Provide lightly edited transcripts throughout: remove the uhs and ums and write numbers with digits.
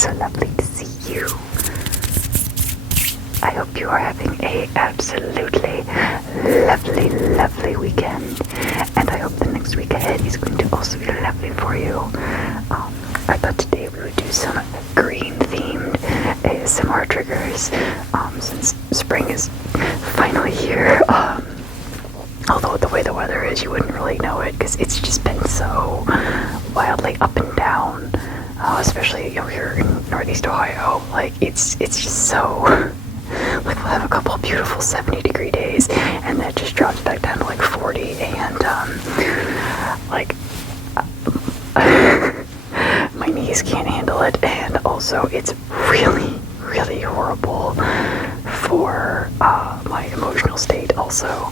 so lovely to see you. I hope you are having a absolutely lovely weekend, and I hope the next week ahead is going to also be lovely for you. I thought today we would do some green-themed ASMR triggers, since spring is finally here. Although the way the weather is, you wouldn't really know it because it's just been so wildly up and down, especially here in Northeast Ohio. Like it's just so like we'll have a couple of beautiful 70-degree days, and that just drops back down to like 40, and like my knees can't handle it, and also it's really horrible for my emotional state also.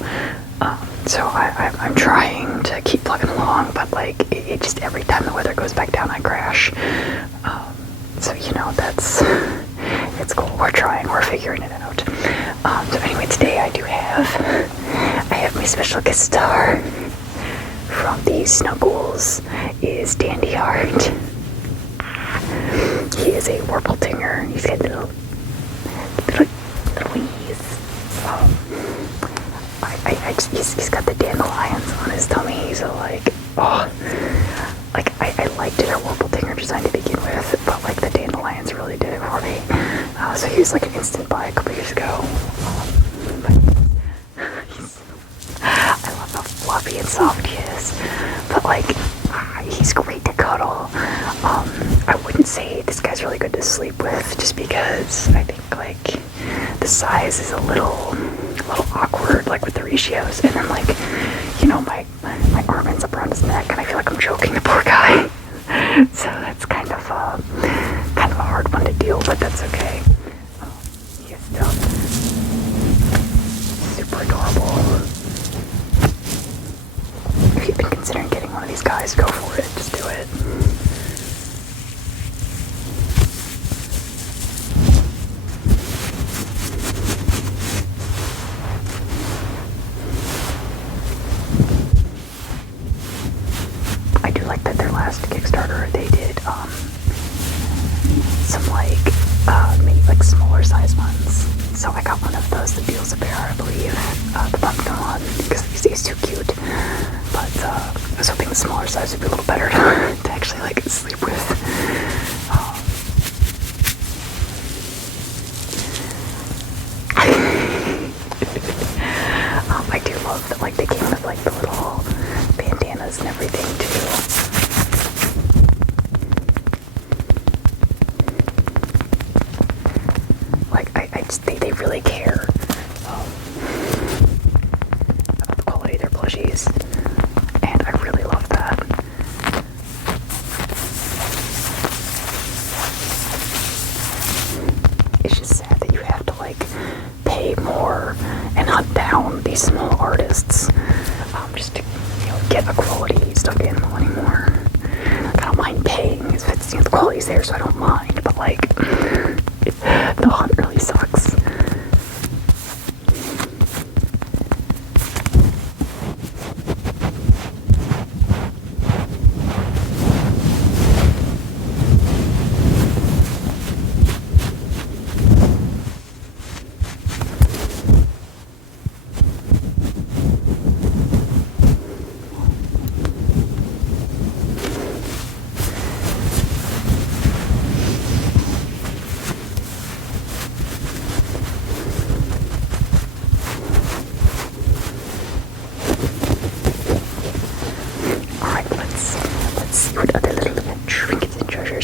So I'm trying to keep plugging along, but like it just every time the weather goes back down, I crash. So you know it's cool. We're trying. We're figuring it out. So anyway, today I have my special guest star from the Snuggles is Dandy Heart. He is a Warbletinger. He's got little wheeze. He's got the dandelions on his tummy, so like, oh, like I liked it at Warbletinger design to begin with, but like the dandelions really did it for me. So he was like an instant buy a couple years ago. I love how fluffy and soft he is, but like he's great to cuddle. I wouldn't say this guy's really good to sleep with, just because I think like the size is a little awkward, like with the ratios, and then like, you know, my arm ends up around his neck, and I feel like I'm choking the poor guy. So that's kind of a hard one to deal, but that's okay. He is still super adorable. If you've been considering getting one of these guys, go for it. Just do it. I do like that their last Kickstarter, they did some maybe like smaller size ones. So I got one of those, the Beals a Bear, I believe, the pumpkin one, because he's too cute. But I was hoping the smaller size would be a little better to actually like sleep with. I do love that like they came with like the little bandanas and everything too. Like they really care about the quality of their plushies, and I really love that. It's just sad that you have to like pay more and hunt down these small artists just to, you know, get a quality stuffed animal anymore. Like, I don't mind paying if it's, you know, the quality's there, so I don't mind, but like the hunt really sucks.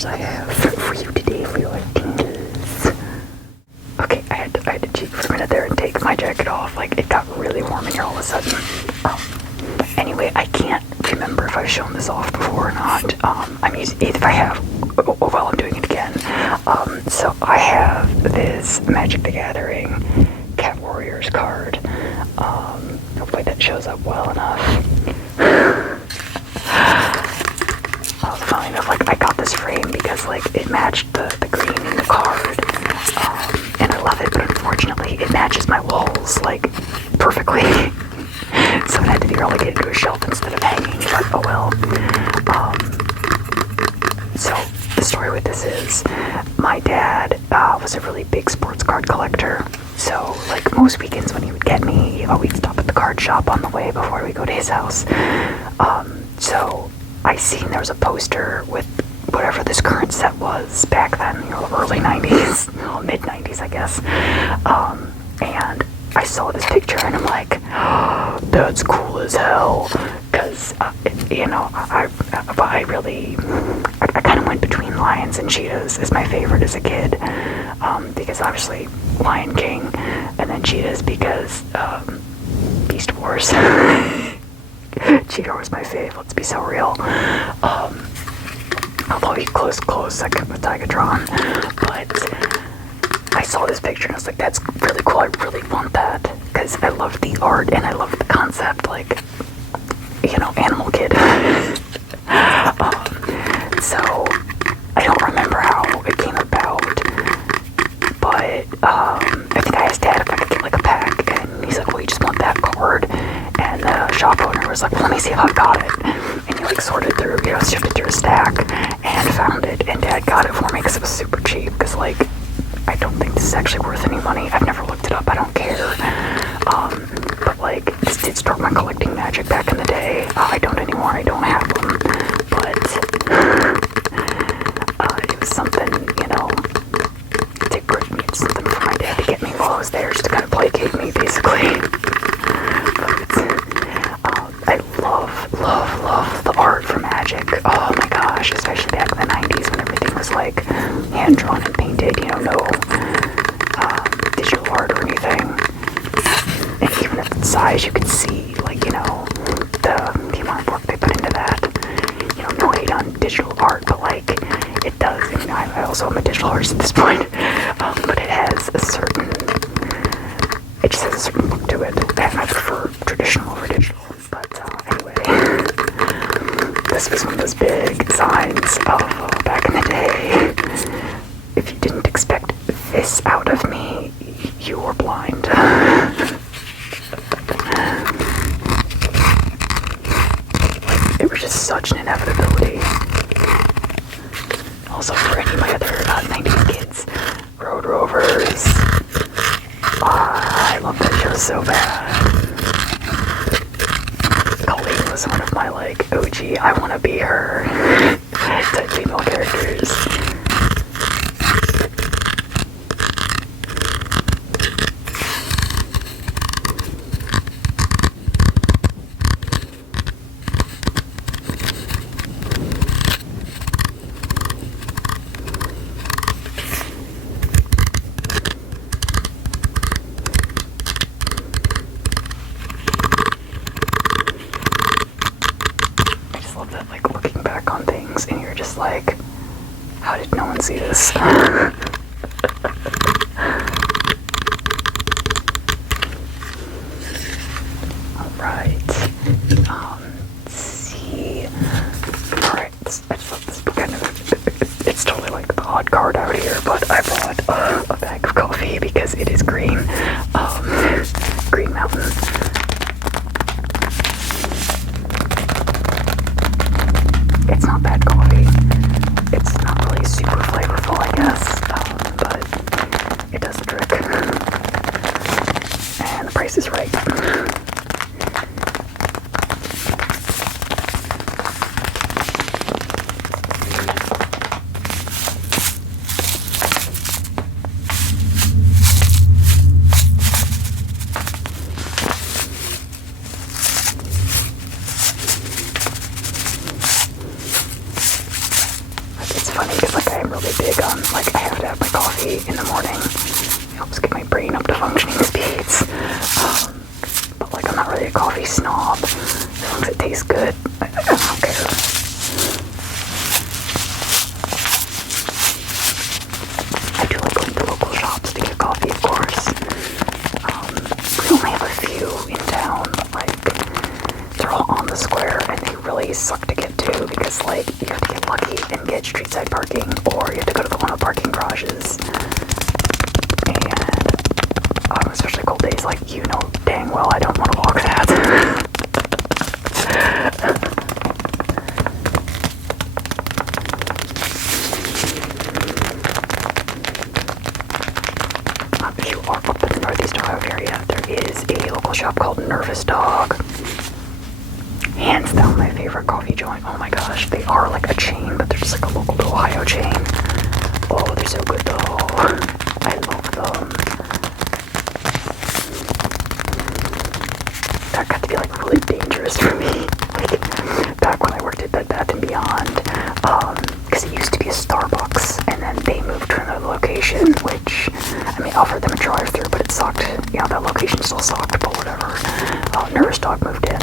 I have for you today for your tingles. Okay, I had to cheat for a minute there and take my jacket off. Like, it got really warm in here all of a sudden. Anyway, I can't remember if I've shown this off before or not. I'm using it if I have. Well, I'm doing it again. So I have this Magic the Gathering Cat Warriors card. Hopefully that shows up well enough. Funny enough, like I got this frame because like it matched the green in the card, and I love it, but unfortunately it matches my walls like perfectly. So it had to be relegated to a shelf instead of hanging, but oh well. So the story with this is most weekends when he would get me, we'd stop at the card shop on the way before we go to his house. So I seen there was a poster with whatever this current set was back then, early 90s, mid 90s, I guess. And I saw this picture and I'm like, oh, that's cool as hell. Because, I kind of went between lions and cheetahs as my favorite as a kid. Because obviously Lion King, and then cheetahs because Beast Wars. Cheetah was my fave, let's be so real. Although he close second with Tigatron. But I saw this picture and I was like, that's really cool, I really want that. Because I love the art and I love the concept, like, Animal Kid. So, I don't remember how it came about, but I think I asked Dad if I could get like a pack, and he's like, well, you just want that card, and the shop owner was like, well, let me see if I've got it, and he like sorted through, sifted through a stack, and found it, and Dad got it for me because it was super cheap, because like, I don't think this is actually worth any money. I've never looked it up, I don't care. But like, this did start my collecting Magic back in the day. I don't anymore, I don't have them. But it was something, something for my dad to get me while I was there, just to kind of placate me, basically. But I love the art for Magic. Oh my gosh, especially back in the 90s when everything was like hand-drawn and painted, no digital art or anything. And even at the size, you could see, like, the amount of work they put into that. No hate on digital art, but like, it does. I also am a digital artist at this point, but it has a certain look to it, and I prefer traditional over digital. But anyway, this was one of those big signs of back in the day. If you didn't expect this out of me, you were blind. It was just such an inevitability. Also, for any of my other 90s kids, Road Rovers. I love that show so bad. Colleen was one of my, like, OG, I wanna be her type female characters. Like, how did no one see this? Alright. Let's see. Alright, I just thought this kind of, it's totally like the odd card out here, but I brought a bag of coffee because it is green. Green Mountain. It's not bad coffee. It's not really super flavorful, I guess, but it does the trick. And the price is right. Funny because like I am really big on, like, I have to have my coffee in the morning. It helps get my brain up to functioning speeds. But like I'm not really a coffee snob. As long as it tastes good, I don't care. I do like going to local shops to get coffee, of course. We only have a few in town, but like they're all on the square and they really suck to get to because like you have to get lucky and get street side parking, or you have to go to the one of the parking garages. And especially cold days, like, dang well I don't want to walk that. If you are up in the Northeast Ohio area, is a local shop called Nervous Dog. Hands down my favorite coffee joint. Oh my gosh, they are like a chain, but they're just like a local to Ohio chain. Oh, they're so good though. I love them. That got to be like really dangerous for me. Like back when I worked at Bed Bath & Beyond, because it used to be a Starbucks, and then they moved to another location, which, I mean, offered them a drive-thru, but it sucked. You know, that location still sucked, but whatever. Nervous Dog moved in.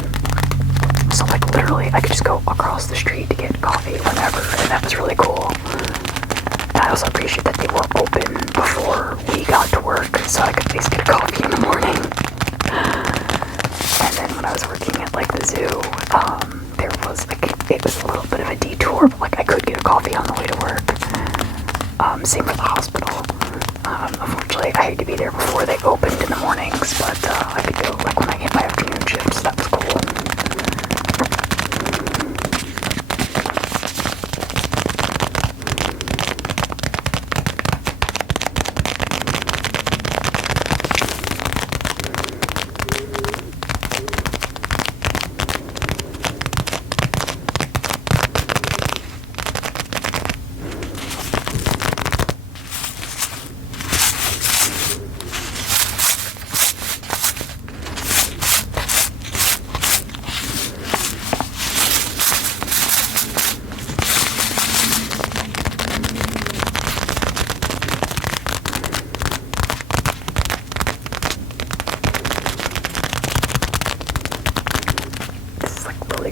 So, like, literally, I could just go across the street to get coffee whenever, and that was really cool. And I also appreciate that they were open before we got to work, so I could at least get a coffee in the morning. And then when I was working at, like, the zoo, there was, like, it was a little bit of a detour, but, like, I could get a coffee on the way to work. Same with the hospital. Unfortunately, I had to be there before they opened in the mornings, but I could go, like, when I get my afternoon shifts. That was cool.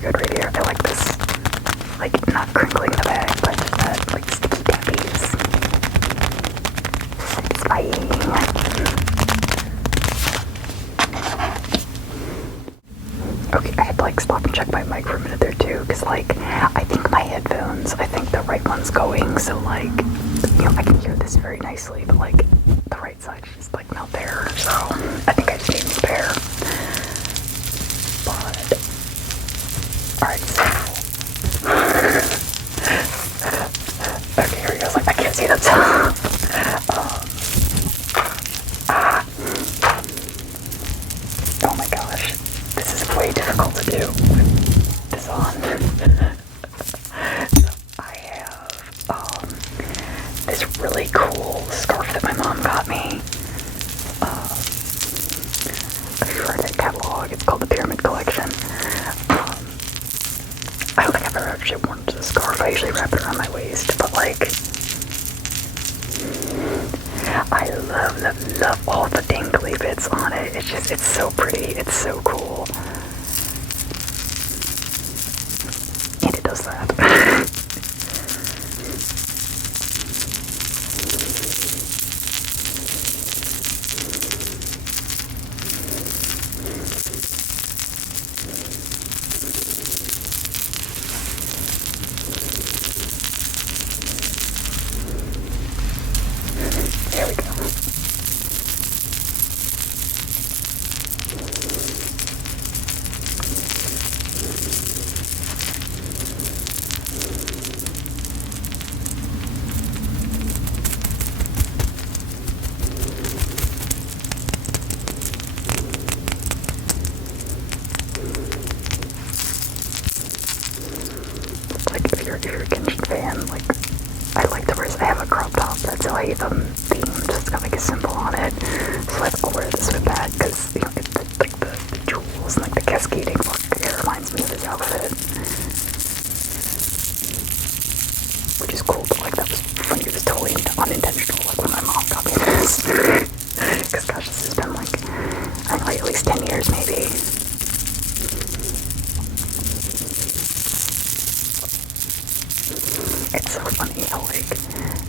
Good right here. I like this, like, not crinkling the bag, but just that, like, sticky tappies. Satisfying. Okay, I had to, like, stop and check my mic for a minute there, too, because, like, I think my headphones, I think the right one's going, so, like, you know, I can hear this very nicely, but, like, the right side's just, like, not there, so I think I just need a new pair. Alright, so okay, here he goes. Like, I can't see that sound. Oh my gosh, this is way difficult to do with this on. So I have this really cool scarf that my mom got me. If you read that catalog, it's called the Pyramid Collection. I don't think I've ever actually worn a scarf. I usually wrap it around my waist, but like, I love all the dangly bits on it. It's just, it's so pretty. It's so cool. And it does that. There we go. Like, if you're a Genshin fan, like, I like the verse. I have a crop top that's like themed. It's got like a symbol on it. So like, I'll wear this with that because, you know, it's like the jewels and like the cascading look. It reminds me of his outfit, which is cool. But like, that was funny. It was totally unintentional. Like when my mom got me this, because gosh, this has been like, I think like at least 10 years maybe. It's so funny how, like,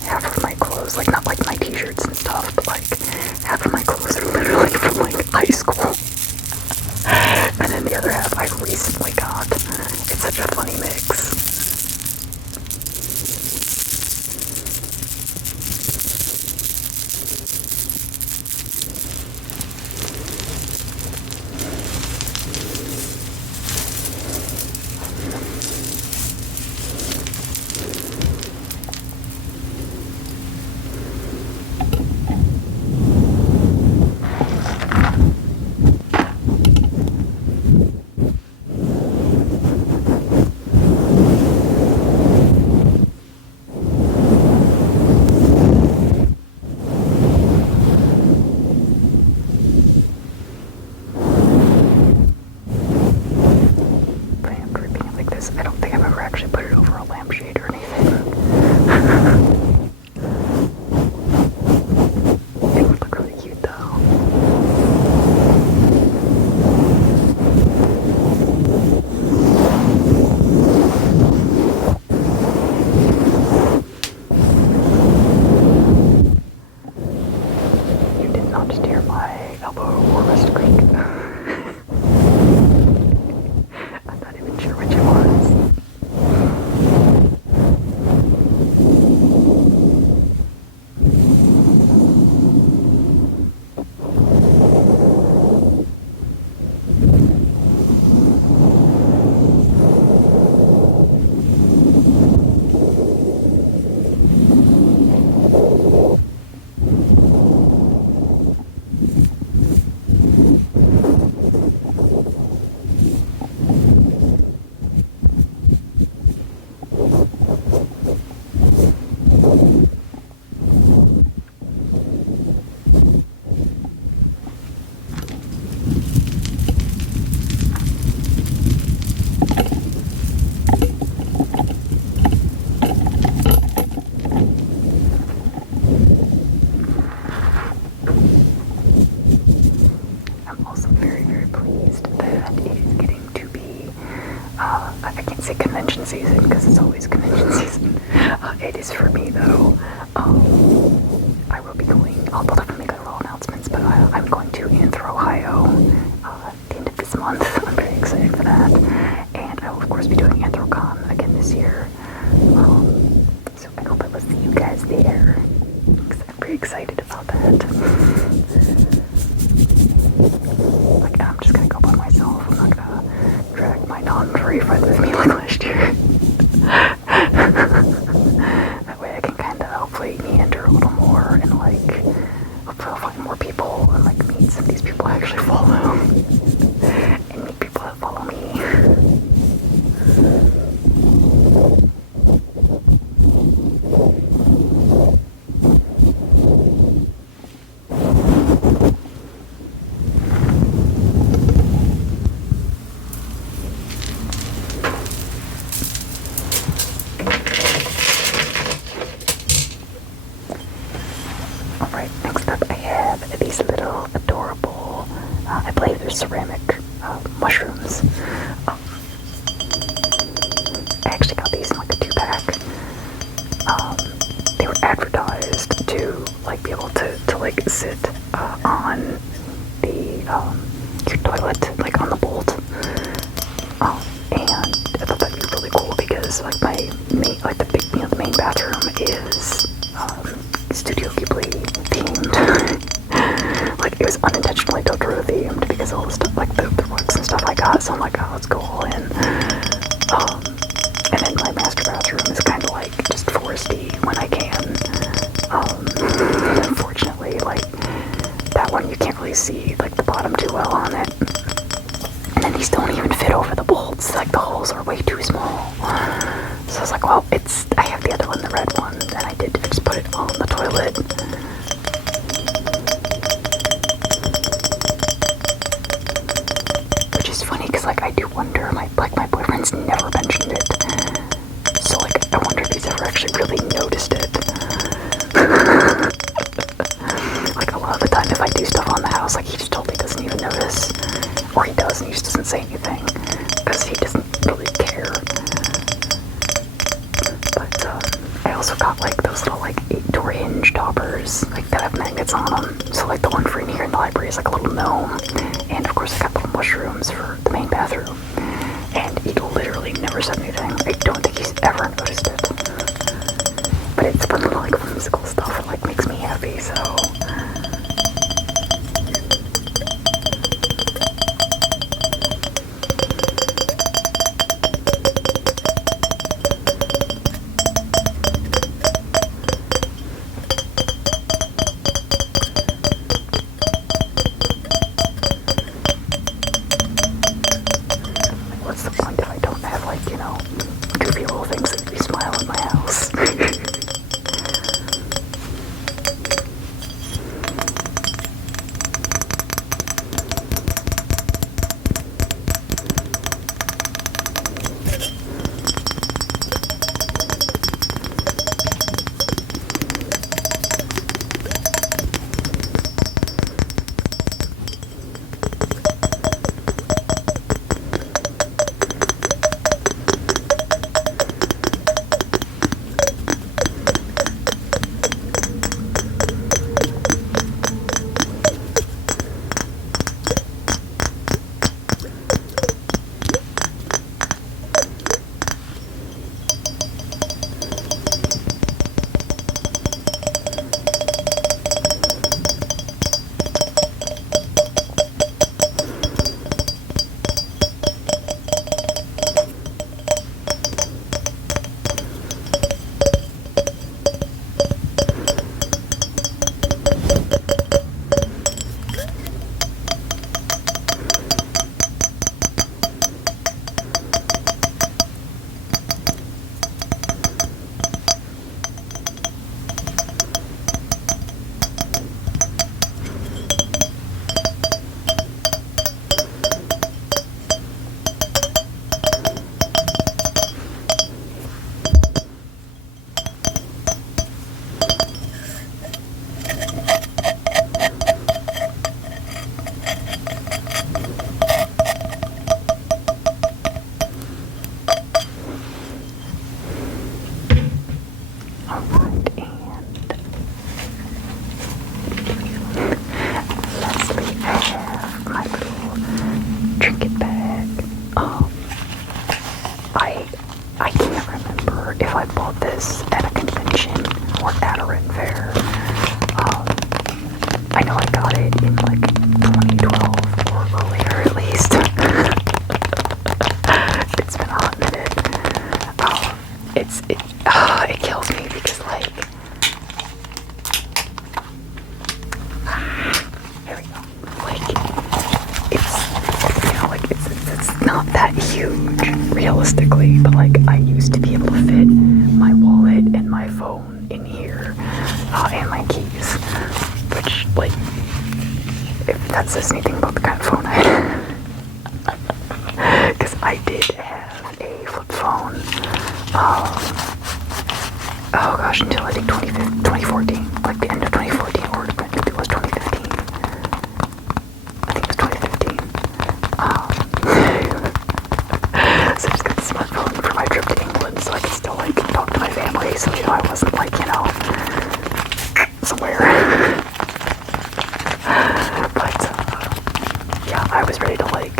half of my clothes, like, not like my t-shirts and stuff, but like, half of my clothes are literally from, like, high school. And then the other half I recently got. It's such a funny mix. pleased that it is getting to be, I can't say convention season because it's always convention season. It is for me though. I will be going, I'll definitely make little announcements, but I'm going to Anthro, Ohio at the end of this month. I'm very excited for that. And I will of course be doing AnthroCon again this year. So I hope I will see you guys there. I'm very excited about that. Like, I'm just gonna go by myself. I'm not gonna drag my non-furry friend with me like last year. That way I can kind of hopefully meander a little more and like hopefully I'll find more people and like meet some of these people I actually follow and meet people that follow me. Alright, next up I have these little adorable, I believe they're ceramic mushrooms. I actually got these in like a 2-pack. They were advertised to like be able to like sit on the your toilet, like on the bolt. And I thought that'd be really cool because like my main, like the big, the main bathroom is Studio Ghibli themed. Like it was unintentionally Totoro themed because all the stuff, like the rugs and stuff I got. So I'm like, oh, let's go all in. And then my master bathroom is kind of like just foresty when I can. Unfortunately, like that one you can't really see like the bottom too well on it. And then these don't even fit over the bolts. Like the holes are way too small. So I was like, well, I have the other one, the red one, and I did just put it on the toilet. Which is funny because like I do wonder, my boyfriend's never mentioned it. So like I wonder if he's ever actually really noticed it. Like a lot of the time if I do stuff on the house, like he just totally doesn't even notice. Or he does and he just doesn't say anything. Because he doesn't really care. But I also got like those little like 8-door hinge toppers, like that have magnets on them. So like the one for in here in the library is like a little gnome. And of course I got little mushrooms for the main bathroom. And he literally never said anything. I don't think he's ever noticed it. But it's fun little like whimsical stuff. It like makes me happy, so... What's the point if I don't have like, you know, goofy little things that make me smile in my house? that huge, realistically, but like I used to be able to fit my wallet and my phone in here, and my keys, which, like, if that says anything about the kind of phone I had. Because I did have a flip phone, oh gosh, until I think 2014, like the end of 2014, or maybe it was 2015. I think it was 2015. So I just got the smartphone for my trip to England, so I could still, like, talk to my family, so, you know, I wasn't, like, you know, somewhere. But, yeah, I was ready to, like,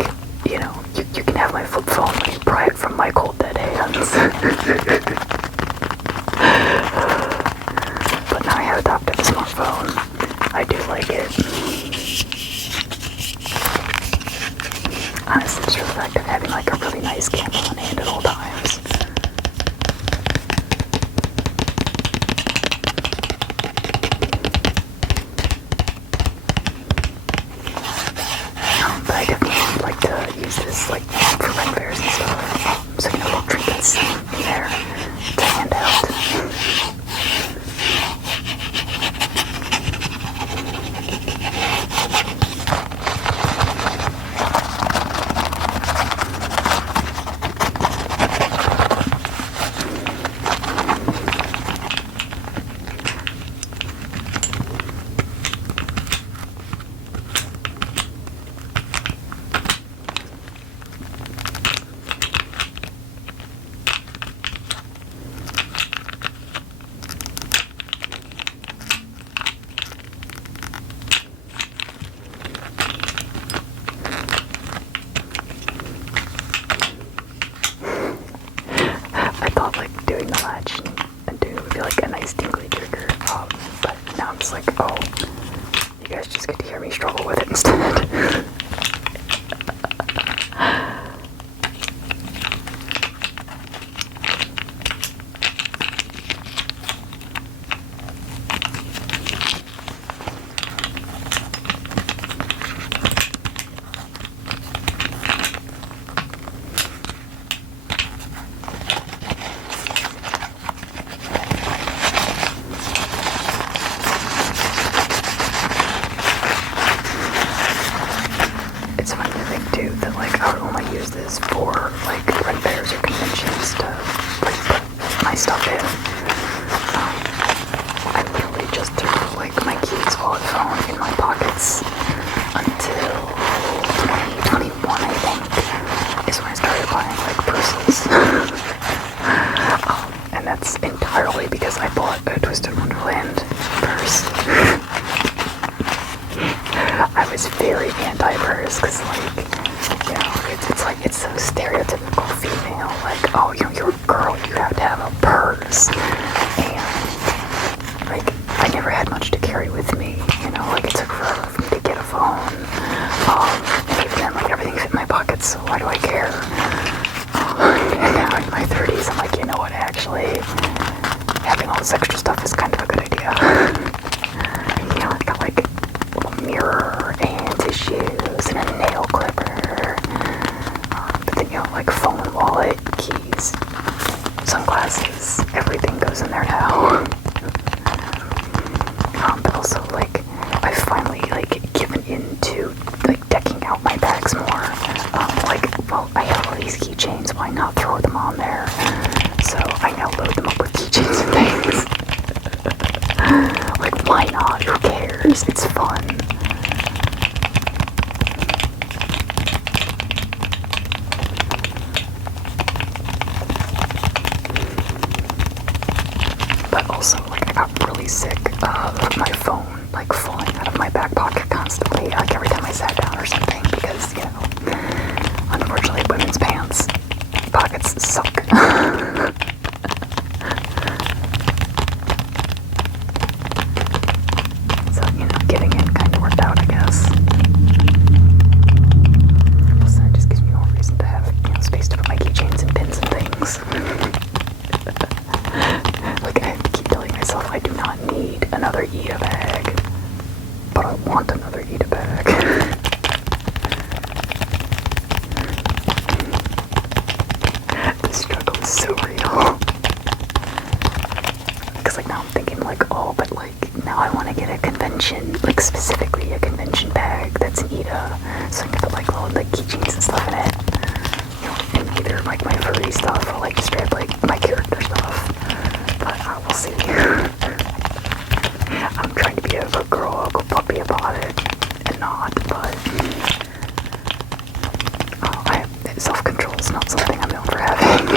you know, you can have my flip phone when you pry it from my cold dead hands. But now I have adopted a smartphone. I do like it. Honestly, just for the fact of having, like, a really nice camera on hand at all times. But I definitely like to use this, like, for rent fairs and stuff. So, you know, little trinkets in there to hand out. I thought, like, doing the latch and doing it would be like a nice tingly trigger, but now I'm just like, oh, you guys just get to hear me struggle with it instead. It's funny to think too that, like, I would only use this for, like, rent fairs or conventions to, like, put my stuff in. I literally just threw, like, my keys, wallet, phone in my pockets until 2021, I think, is when I started buying, like, purses. And that's entirely because I bought a Twisted Wonderland purse. I was very anti-purse because, like, you know, it's like, it's so stereotypical female, like, oh, you're a girl, you have to have a purse. And, like, I never had much to carry with me, you know, like, it took forever for me to get a phone. And even then, like, everything fit in my pockets, so why do I care? And now in my 30s, I'm like, you know what, actually, having all this extra stuff is kind of a good idea. You know, I got, like, a little mirror and tissues and a nail clipper. But then, you know, like, phone, wallet, keys, sunglasses, everything goes in there now. But also, like, I've finally, like, given into, like, decking out my bags more. Like, well, I have all these keychains, why not throw them on there? So I now load them up with keychains and things. Like, why not? Who cares? It's fun. But also, like, I got really sick of my phone, like, falling out of my back pocket constantly, like, every time I sat down or something, because, you know, unfortunately, women's pants pockets suck. So, you know, getting in kind of worked out, I guess. Also, it just gives me more reason to have, you know, space to put my keychains and pins and things. Like, I have to keep telling myself I do not need another Ida bag. and stuff in it. You know, and either like my furry stuff or like straight up like my character stuff. But we'll see. I'm trying to be a girl, go puppy about it, and not, but self-control is not something I'm known for having.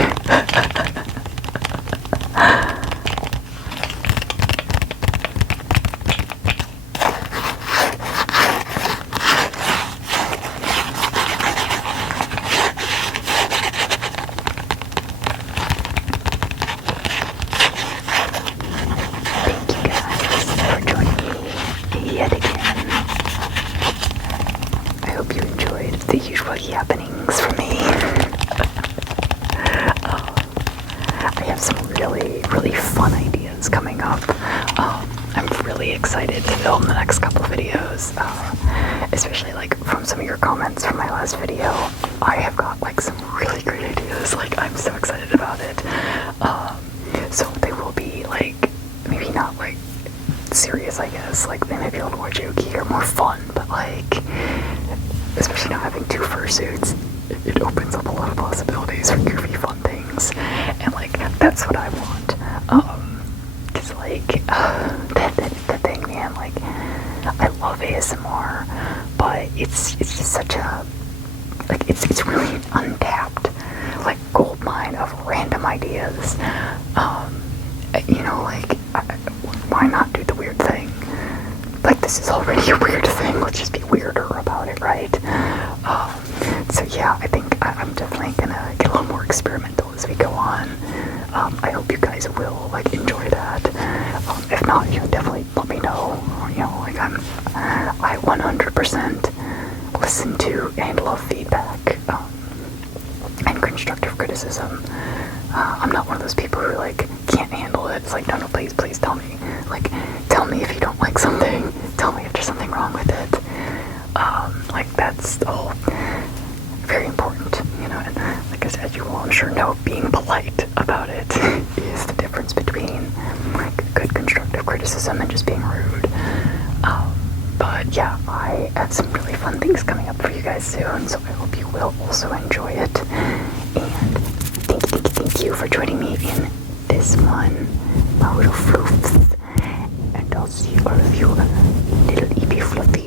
Thank you guys for joining me yet again. I hope you enjoyed the usual happenings for me. I have some really, really fun ideas coming up. I'm really excited to film the next couple of videos, especially like from some of your comments from my last video. I have got like some really great ideas. Like I'm so excited about it. So they will be like maybe not like serious, I guess. Like they may be a little more jokey or more fun, but like especially now having two fursuits, it opens up a lot of possibilities for goofy fun things, and like that's what I want. Cause like that thing, man. Like I love ASMR, but it's just such a like it's really untapped like gold mine of random ideas. You know, like why not do the weird thing? Like this is already a weird thing. Let's just be weirder about it, right? So yeah, I think I'm definitely gonna get a little more experimental as we go on. I hope you guys will like enjoy that. If not, you know, definitely let me know. You know, like I 100% listen to and love feedback and constructive criticism. I'm not one of those people who like can't handle it. It's like no, please tell me. Like tell me if you don't like something. Tell me if there's something wrong with it. Like that's all very important, you know. And like as you will, I'm sure know, being polite about it is the difference between like good constructive criticism and just being rude. But yeah, I have some really fun things coming up for you guys soon, so I hope you will also enjoy it. And thank you for joining me in this one, my little floofs. And I'll see all of you little eepy fluffy